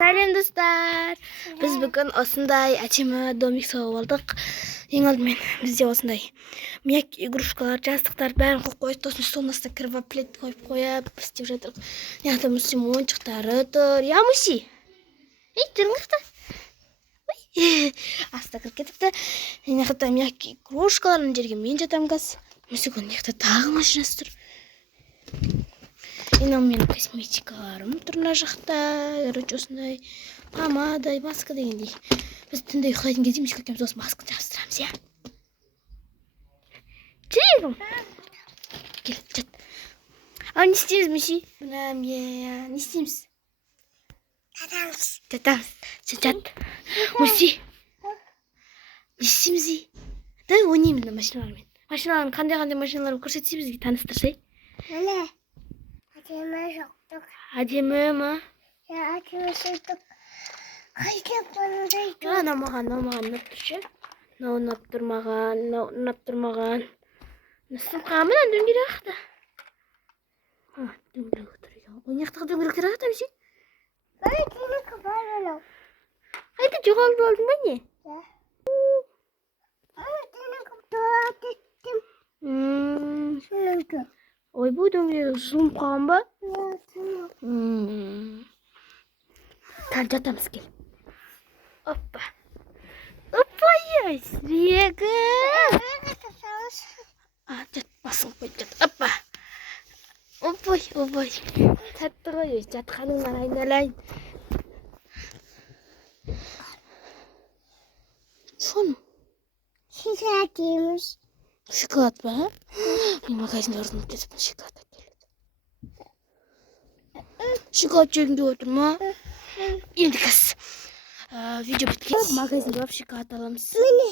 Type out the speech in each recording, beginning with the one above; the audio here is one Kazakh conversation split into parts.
Салем достар. Biz bugün осындай ачыма домик сауып алдык. Эң алдымен бізде осындай мияк игрушкалар, жастықтар бәрін қойып қойып, сосын столдың астына кірваплет қойып қойып істеп жатырмық. Мына жақта Мусим ойыншықтары тұр. Я Муси. Тұрыңызды. Аста кіріп кетіпті. Мына жақта мияк игрушкалар, мына жерге мен жатамын қазір. Мусидің мына жақта тағы машинасы тұр. Енді менің косметикаларым тұр мына жақта. Короче, осындай помада, маска дегендей. Біз түнде ұйықтайтын кезде Мусик екеуміз осы масканы жабыстырамыз, иә? Жүрегім. Кел, жат. Не істейміз, Муси? Не істейміз? Жатамыз. Жат. Муси. Не істейміз? Дай ойнаймыз мына машиналармен. Машиналарын қандай машиналарын көрсетсе бізге таныстырсай. Әдемі жоқтық. Әдемі ма? Әдемі жоқтық. Қайтып бұндайды. Маған ұнап тұр ше. Ұнап тұрмаған. Насым қамынан дөңгелек ақты. Дөңгелек тұр екен. Ойнақтағы дөңгелектер ақты месе? Бәрі кенекі бар олау. Қайда жоғалып алдың ба не? Кенекі тола кеттім. Шылыңды. Ой, бұл дөңгелек жұлым қалған ба? Тар жатамыз кел. Оппа. Оппа-ай, сірегім. Жат, басын қойып жат. Оппа. Оппай. Тәтті ғой, жатқаныңнан айналайын. Шоны? Шоколад дейміз. Шоколад ба? Мен магазинде орнып кетіппін, шоколад әкеледі. Шоколад жегім деп отыр ма? Енді қазір видео біткен. Магазинде барып шоколад аламыз. Міне.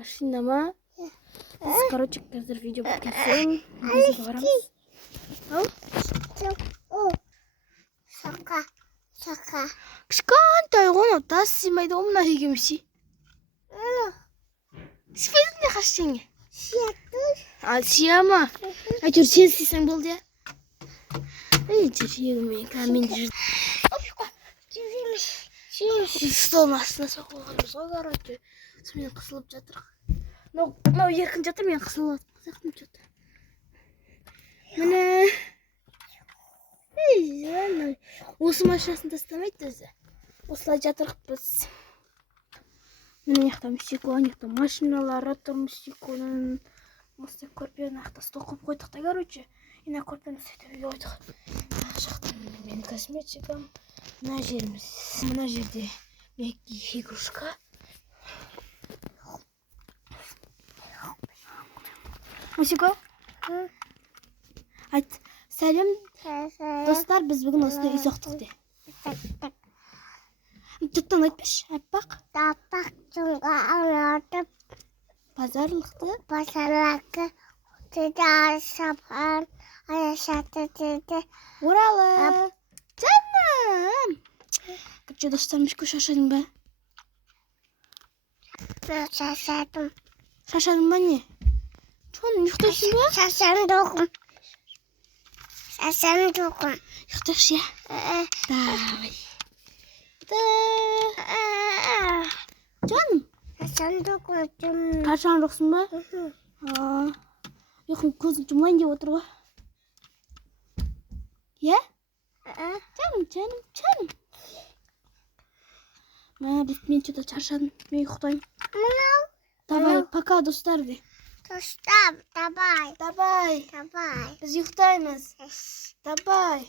Машина ма? Біз, короче, қазір видео біткен соң магазинге барамыз. Ау? Шақа. Кішкентай ғой, тас сыймайды ғой мына үйге Муси. Сыймайды не қашсеңе? Сия ма? Әйтеуір сен сыйсаң болды, я? Жүрегіме каменде жүрді. Столдың астына соқып алғанбыз ғой, короче. Сонымен қысылып жатыр. Мынау еркін жатыр, мен қысылып жатыр. Міне. Осы машинасын тастамайды өзі. Осылай жатырық біз. Міне яқта Мусико, яқта машиналары тұр Мусиконың. Осылай көрпені яқта стол қойып қойдық та, короче. Енді көрпені сөйтіп үйге қойдық. Жақта менің косметикам. Мына жерде мягкий игрушка. Мусико? Айт, сәлем достар, біз бүгін осындай үй соқтық де. Тұттан айтпаш, әппақ. Тапақ тұңға аулатып. Базарлықты. Базарлықы. Деді аршапан. Аяшаты деді. Оралы. Жаным. Күтші достар, мүшкі шашадың ба? Шашадым. Шашадың ба не? Чон, ұйықтайсың ба? Шашандығым. Ұйықтайықшы, я? Давай. Жаным. Шашандығым. Қашан жоқсың ба? Yo'qim, ko'zim жұмайын деп отыр ғой. Я? Жаным. Мен что-то шаршадым. Мен ұйықтайын. Давай, пока, достар де. Достар, давай. Давай. Біз ұйықтаймыз. Давай.